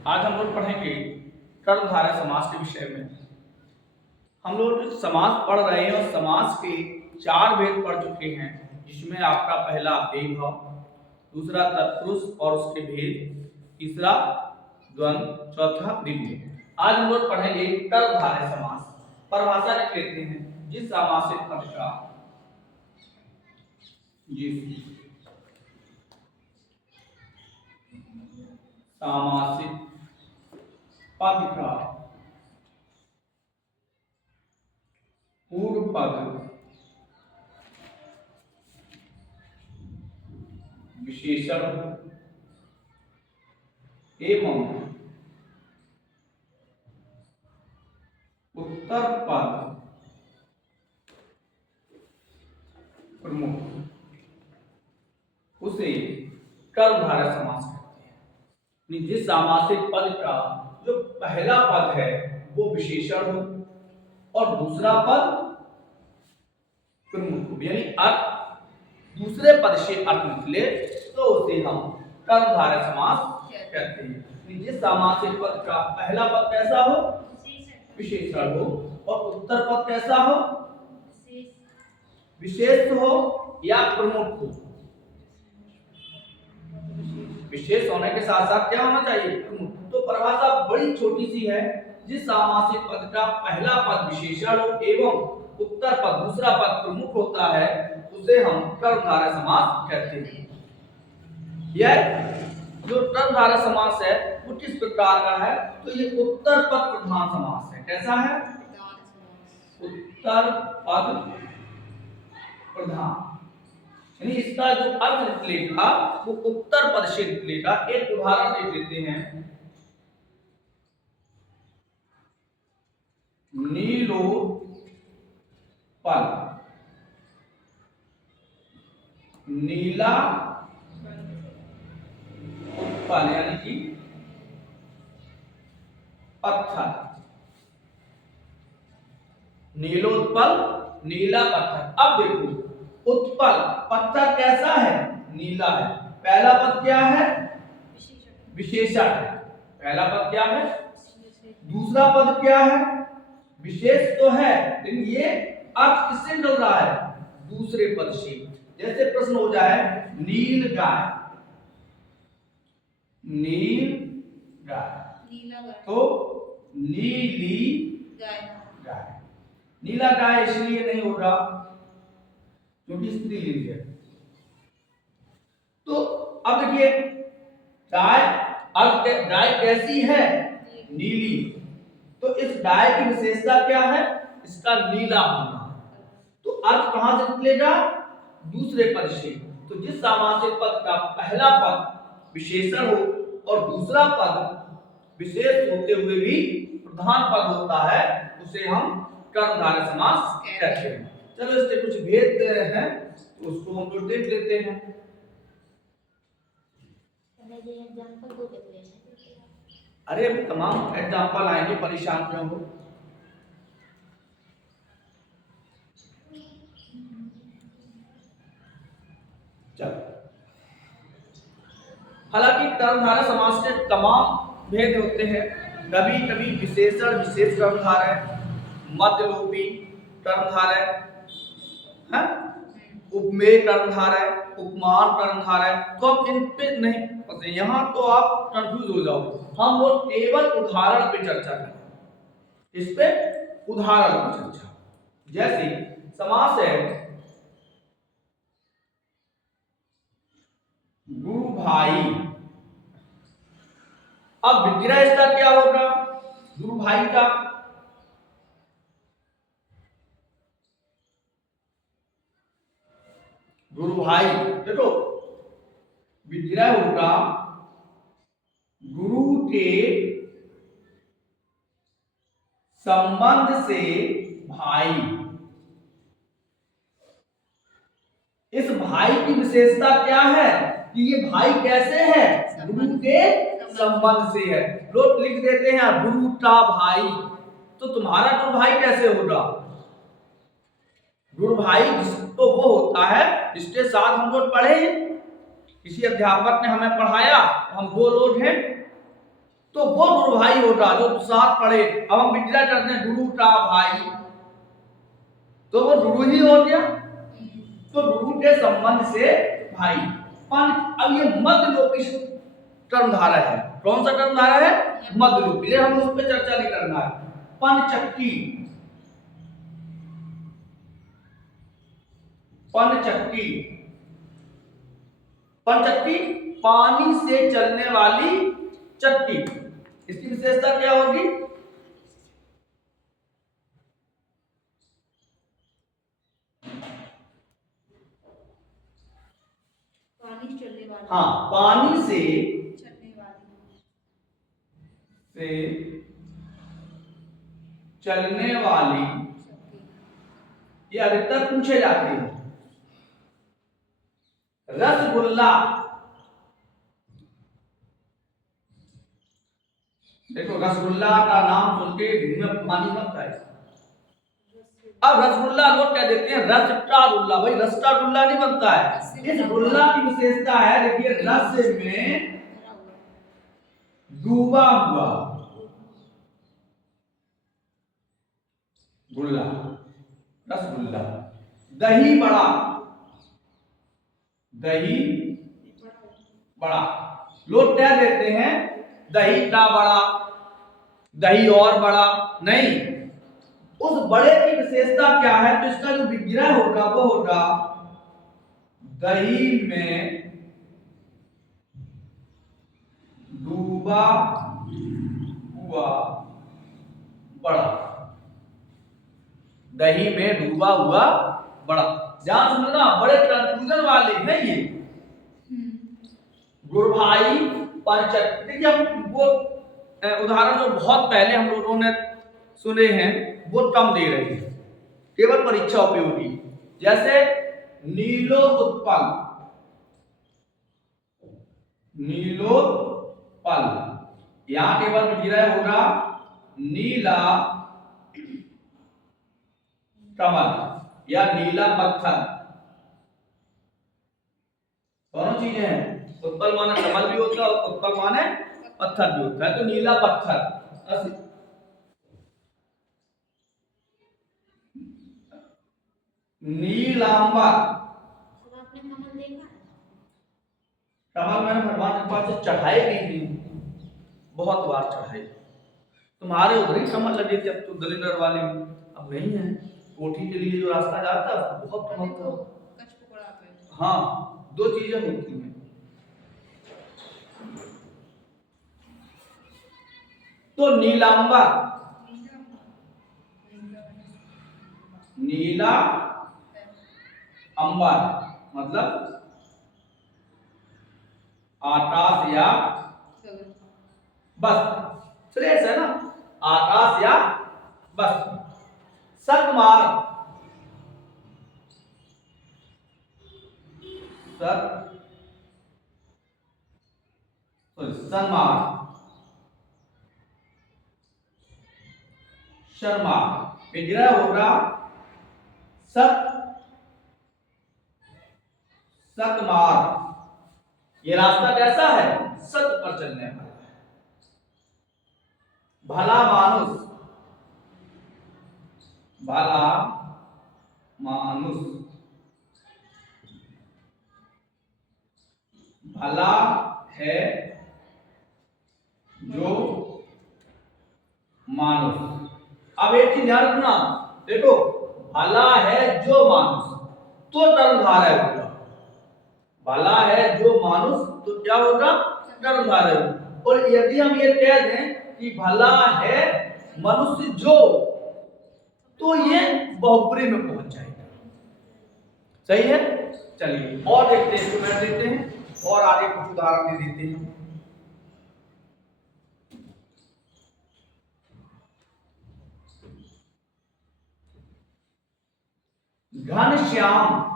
आज हम लोग पढ़ेंगे कर्मधारय समास के विषय में। हम लोग समास पढ़ रहे हैं और समास के 4 भेद पढ़ चुके हैं, जिसमें आपका पहला अव्ययी भाव, दूसरा तत्पुरुष और उसके भेद, तीसरा द्वंद्व, चौथा द्वितीय। आज हम लोग पढ़ेंगे कर्मधारय समास। परिभाषा लिख लेते हैं। जिस सामासिक पद का सामासिक पद का पूर्व पद विशेषण एवं उत्तर पद प्रमुख, उसे कर्मधारय समास कहते हैं। जिस सामासिक पद का जो पहला पद है वो विशेषण हो और दूसरा पद प्रमुख हो, यानी अर्थ दूसरे पद से अर्थ निकले, तो उसे हम कर्मधारय समास कहते हैं। जिस सामासिक पद का पहला पद कैसा हो? विशेषण हो, और उत्तर पद कैसा हो? विशेष हो या प्रमुख हो। विशेष होने के साथ साथ क्या होना चाहिए? प्रमुख। तो परिभाषा बड़ी छोटी सी है। जिस सामासिक पद का पहला पद विशेषण हो एवं उत्तर पद दूसरा पद प्रमुख होता है, उसे हम कर्मधारय समास कहते हैं। यह जो कर्मधारय समास है वो किस प्रकार का है? तो ये उत्तर पद प्रधान समास है। कैसा है? उत्तर पद प्रधान, यानी इसका जो अर्थ निकलेगा वो उत्तर पद से निकलेगा। एक उदाहरण देख लेते हैं। नीलो पल, नीला उत्पल यानी कि पत्थर, नीलोत्पल नीला पत्थर। अब देखो, उत्पल पत्थर कैसा है? नीला है। पहला पद क्या है? विशेषण है। पहला पद क्या है? दूसरा पद क्या है? विशेष तो है, लेकिन ये अर्थ किससे निकल रहा है? दूसरे पद से। जैसे प्रश्न हो जाए नील गाय, नील गाय, तो नीली गाय। नीला गाय इसलिए नहीं होगा क्योंकि स्त्रीलिंग है। तो अब देखिए, गाय, अब गाय कैसी है? नीली। तो इस गाय की विशेषता क्या है? इसका नीला होना। तो अर्थ कहां से निकलेगा? दूसरे पद से। तो जिस सामासिक पद का पहला पद विशेषण हो और दूसरा पद विशेष होते हुए भी प्रधान पद होता है, उसे हम कर्मधारय समास कहते हैं। चलो इसके कुछ भेद हैं, तो उसको हम लोग देख लेते हैं। अरे तमाम एग्जाम्पल आएंगे, परेशान न हो। हालांकि कर्मधारय समास के तमाम भेद होते हैं। कभी कभी विशेषण विशेष कर्मधारय, मध्यलोपी कर्मधारय, उपमेय कर्मधारय, उपमान कर्मधारय। तो हम इन पे नहीं पढ़ते, यहाँ तो आप कंफ्यूज हो जाओ। हम लोग केवल उदाहरण पे चर्चा करें, इस पे उदाहरण पे चर्चा। जैसे समास है गुरु भाई। अब विग्रह इसका क्या होगा? गुरु भाई का गुरु भाई, देखो विग्रह होगा गुरु के संबंध से भाई। इस भाई की विशेषता क्या है कि ये भाई कैसे है? गुरु के संबंध से है। लोग लिख देते हैं गुरु का भाई, तो तुम्हारा गुरु भाई कैसे होगा? गुरु भाई तो वो होता है जिसके साथ हम लोग पढ़े, किसी अध्यापक ने हमें पढ़ाया, हम वो लोग हैं। तो वो गुरु भाई होगा जो साथ पढ़े। अब हम विद्या करते हैं गुरु का भाई, तो वो गुरु ही हो गया, तो गुरु के संबंध से भाई। अब ये मध्यलोकी कर्मधारा है। कौन सा कर्मधारा है? मध्यलोकी। हम उस पर चर्चा नहीं करना है। पंचक्की, पंचक्की, पंचक्की पानी से चलने वाली चक्की। इसकी विशेषता क्या होगी? पानी चलने वाली। हाँ, पानी से चलने वाली, ये अधिकतर पूछे जाते हैं। रसगुल्ला, देखो रसगुल्ला का नाम सुन के में पानी बनता है। अब रसगुल्ला लोग क्या देते हैं? रस का गुल्ला। भाई रस का गुल्ला नहीं बनता है। इस गुल्ला की विशेषता है, देखिए रस में डूबा हुआ गुल्ला, रसगुल्ला। दही बड़ा, दही बड़ा, लोग क्या देते हैं? दही का बड़ा, दही और बड़ा नहीं। उस बड़े की विशेषता क्या है? तो इसका जो विग्रह होगा वो होगा दही में डूबा हुआ बड़ा, दही में डूबा हुआ बड़ा। ध्यान सुनना, बड़े कंफ्यूजन वाले हैं ये। गुरु भाई पंचक, देखिए हम वो उदाहरण जो बहुत पहले हम लोगों ने सुने हैं वो कम दे रहे हैं, केवल परीक्षा उपयोगी। जैसे नीलो उत्पल, नीलोत्पल, यहां केवल विग्रह होगा नीला कमल या नीला पत्थर। दोनों चीजें हैं। उत्पल माने कमल भी होता है और उत्पल माने पत्थर भी होता है। तो नीला पत्थर, नीलांबर। आपने कमल देखा है? कमल मैंने भगवान के पास से चढ़ाई भी थी, बहुत बार चढ़ाई। तुम्हारे उधर ही कमल लगे थे, अब तो दलिंदर वाले अब नहीं है। कोठी के लिए जो रास्ता जाता है बहुत कमल था। हाँ, दो चीजें होती हैं। तो नीलांबर, नीला अंबर मतलब आकाश या बस, श्रेष्ठ है ना, आकाश या बस। सतमार, सन्मार, शर्मा। विग्रह होगा सत, सतमार। ये रास्ता कैसा है? सत पर चलने वाला है। भला मानुष, भला मानुष, भला है जो मानुष। अब एक चीज ध्यान रखना, देखो भला है जो मानुष तो कर्मधारय होगा। भला है जो मानुष तो क्या होगा? कर्मधारय। और यदि हम ये कह दें कि भला है मनुष्य जो, तो ये बहुब्री में पहुंच जाएगा। सही है? चलिए और देखते हैं, इसको देखते हैं और आगे कुछ उदाहरण दे देते हैं। घनश्याम,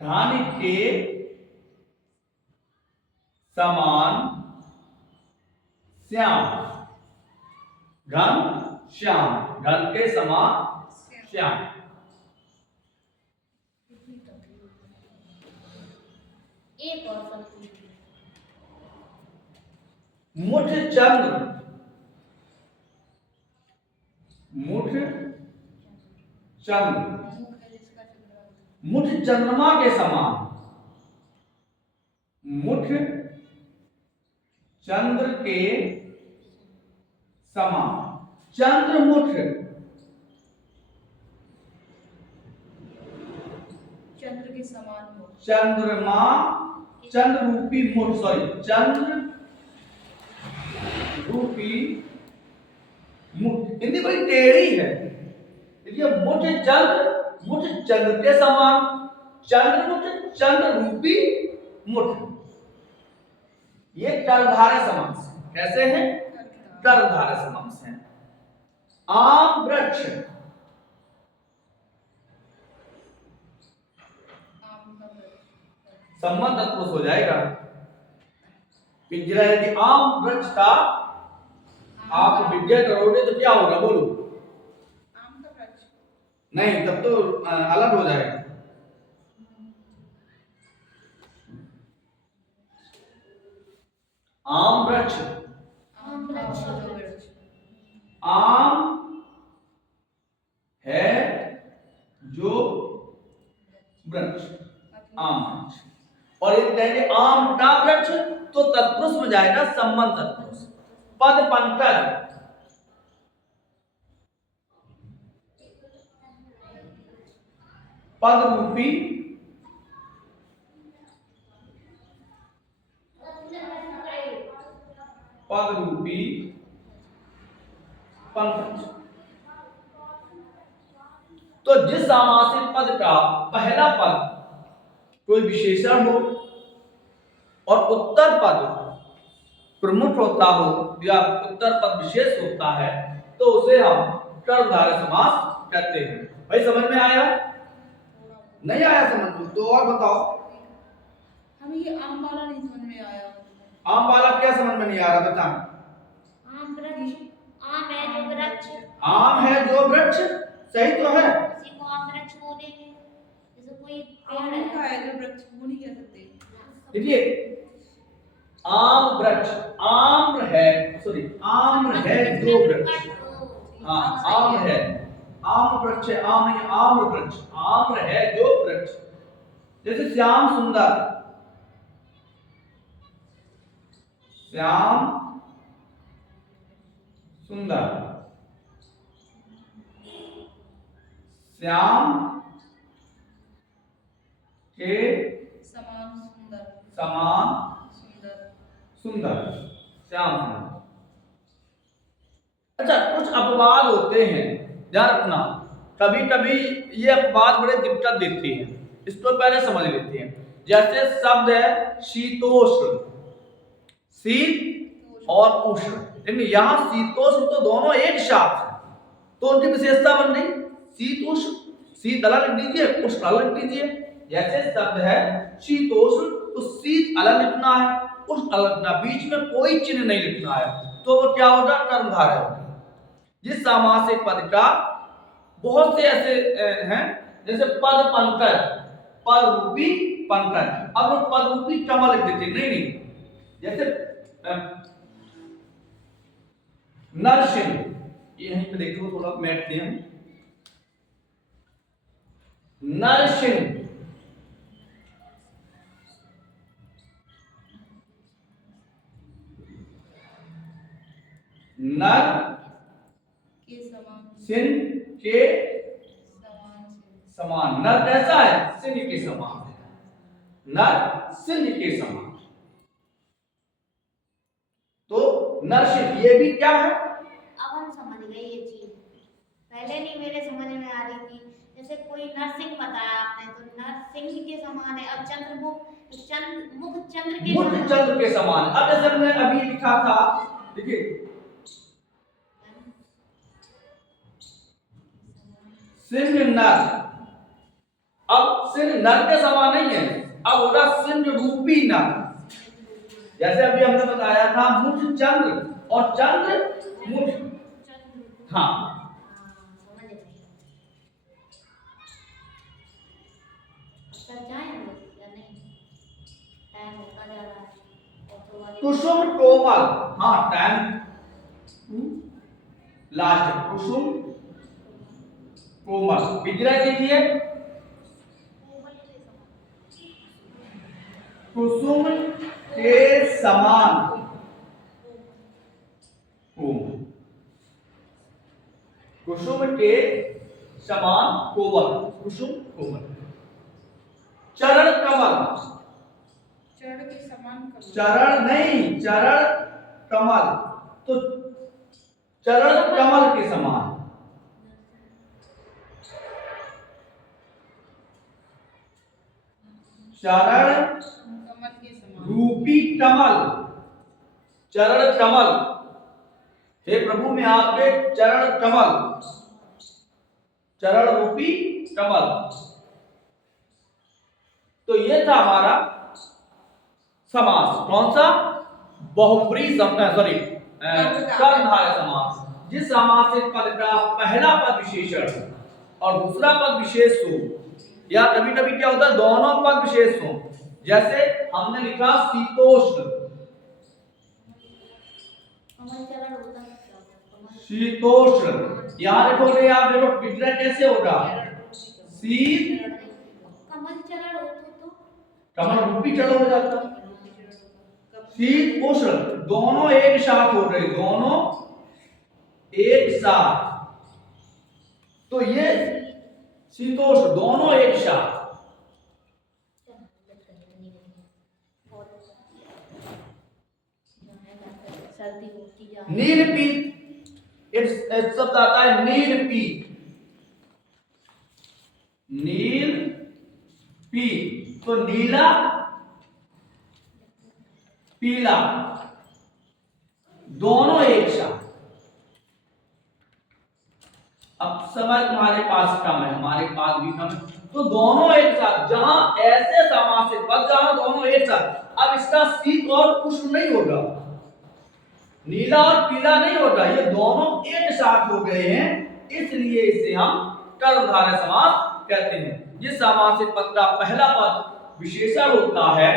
घन के समान श्याम, घन श्याम, घन के समान श्याम। एक और सब पूछ लो। मुठ चंद्र, मुठ चंद्र, मुख है जिसका चंद्रमा। मुठ चंद्रमा के समान, मुठ चंद्र के समान, चंद्रमुठ, चंद्र के समान हो। चंद्रमा, चंद्र रूपी मुठ, सॉरी चंद्र रूपी मुठ। हिंदी बड़ी टेढ़ी है। देखिए मुठ चंद्र, मुठ चंद्र के समान, चंद्रमुठ, चंद्र रूपी मुठ। ये कर्णधारय समास है। कैसे हैं? कर्णधारय समास है। आम वृक्ष, संबंध तत्पुरुष हो जाएगा। पिंजरा यदि आम वृक्ष का आप विज्ञा करोगे तो क्या होगा? बोलो। आम का वृक्ष नहीं, तब तो अलग हो जाएगा। आम वृक्ष, आम वृक्ष जो वृक्ष आम है जो वृक्ष, आम वृक्ष। और यदि कहेंगे आम का वृक्ष तो तत्पुरुष में जाएगा संबंध तत्पुरुष। पद पंकज, पद रूपी, पद रूपी पंकज। तो जिस सामासिक पद का पहला पद कोई विशेषण हो और उत्तर पद प्रमुख होता हो या उत्तर पद विशेष होता है तो उसे हम कर्मधारय समास कहते हैं। भाई समझ में आया? नहीं आया समझ में? तो और बताओ। हमें ये आम वाला नहीं समझ में आया। आम वाला क्या समझ में नहीं आ रहा? बता। आम वृक्ष, आम है जो वृक्ष, आम है जो वृक्ष, सही तो है। उसी को आम वृक्ष बोलेंगे। जैसे कोई पेड़ का है जो वृक्ष वो नहीं कह सकते। देखिए आम वृक्ष, आम है, सॉरी आम है जो वृक्ष, हाँ आम है, आम वृक्ष है, आम नहीं, आम वृक्ष, आम है जो वृक्ष। जैसे श्याम सुंदर, श्याम सुंदर, श्याम के समान सुंदर, समान सुंदर, सुंदर, श्याम सुंदर। अच्छा, कुछ अपवाद होते हैं, ध्यान रखना। कभी कभी ये अपवाद बड़े दिक्कत देते हैं, इसको पहले समझ लेते हैं। जैसे शब्द है शीतोष्ण, शीत और उष्ण, लेकिन यहाँ शीतोष्ण तो दोनों एक साथ है, तो उनकी विशेषता बन गई शीत उष्ण। शीत अलग लिख दीजिए, उष्ण अलग लिख दीजिए। जैसे शब्द है शीतोष्ण तो शीत अलग लिखना है, उष्ण अलग लिखना, बीच में कोई चिन्ह नहीं लिखना है, तो वो क्या होगा? कर्मधारय होगा। जिस सामासिक पद का बहुत से ऐसे हैं, जैसे पद पंकज, पद रूपी पंकज। अब वो पद रूपी कमल लिख देते, नहीं नहीं, जैसे नरसिंह, ये यहीं पे देखो, थोड़ा मैट दिए हम। नरसिंह, नर के समान, सिंह के समान। नर कैसा है? सिंह के समान है, नर सिंह के समान। तो नरसिंह ये भी क्या है? अब हम समझ गए ये चीज, पहले नहीं मेरे समझ में आ रही थी। जैसे कोई नरसिंह बताया आपने तो नरसिंह के समान है। अब चंद्रमुख, मुख चंद्र के मुख समान, चंद्र के समान। अब जैसे हमने अभी लिखा था, देखिए सिंह नर, अब सिंह नर के समान नहीं है, अब होगा सिंह रूपी नर। जैसे अभी हमने बताया था मुठ चंद्र और चंद्र मुठ, हाँ समझ गए। सर जाए हम लोग या नहीं? कुसुम कोमल, हाँ टाइम लास्ट, कुसुम कोमल, विग्रह कीजिए। कुसुम के समान कोमल, कुसुम के समान कोमल, कुसुम कोमल। चरण कमल, चरण के समान कमल। चरण नहीं, चरण कमल, तो चरण कमल के समान। चरण कमल के समान। रूपी कमल, चरण कमल, हे प्रभु मैं आपके चरण कमल, चरण रूपी कमल। तो ये था हमारा समास, कौन सा? बहुब्री सॉरी कर्मधारय समास। जिस समासित पद का पहला पद विशेषण और दूसरा पद विशेष हो, या कभी कभी क्या होता है दोनों पद विशेष हो, जैसे हमने लिखा शीतोष्ण, शीतोष्ण, यहाँ देखोगे आप, देखो विग्रह कैसे होगा, शीत कमल चरण होते तो कमल रूपी चरण हो जाता, शीत उष्ण दोनों एक साथ हो रहे, दोनों एक साथ, तो ये शीतोष्ण दोनों एक साथ। सर्दी होती जा नीलपीत, एक शब्द आता है नीलपीत, नील पीत, तो नीला पीला दोनों एक साथ। अब समय तुम्हारे पास कम है, हमारे पास भी कम है, तो दोनों एक साथ, जहां ऐसे समासित पद जहां दोनों एक साथ। अब इसका शीत और उष्ण नहीं होगा, नीला और पीला नहीं होगा, ये दोनों एक साथ हो गए हैं, इसलिए इसे हम कर्मधारय समास कहते हैं। जिस समासित पद का पहला पद विशेषण होता है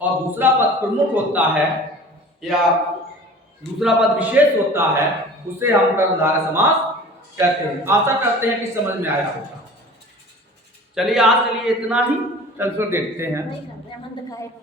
और दूसरा पद प्रमुख होता है या दूसरा पद विशेष होता है, उसे हम कर्मधारय समास कहते हैं। आशा करते हैं कि समझ में आया होगा। चलिए आज के लिए इतना ही, कल फिर देखते हैं। नहीं करते, मन दिखाएगा।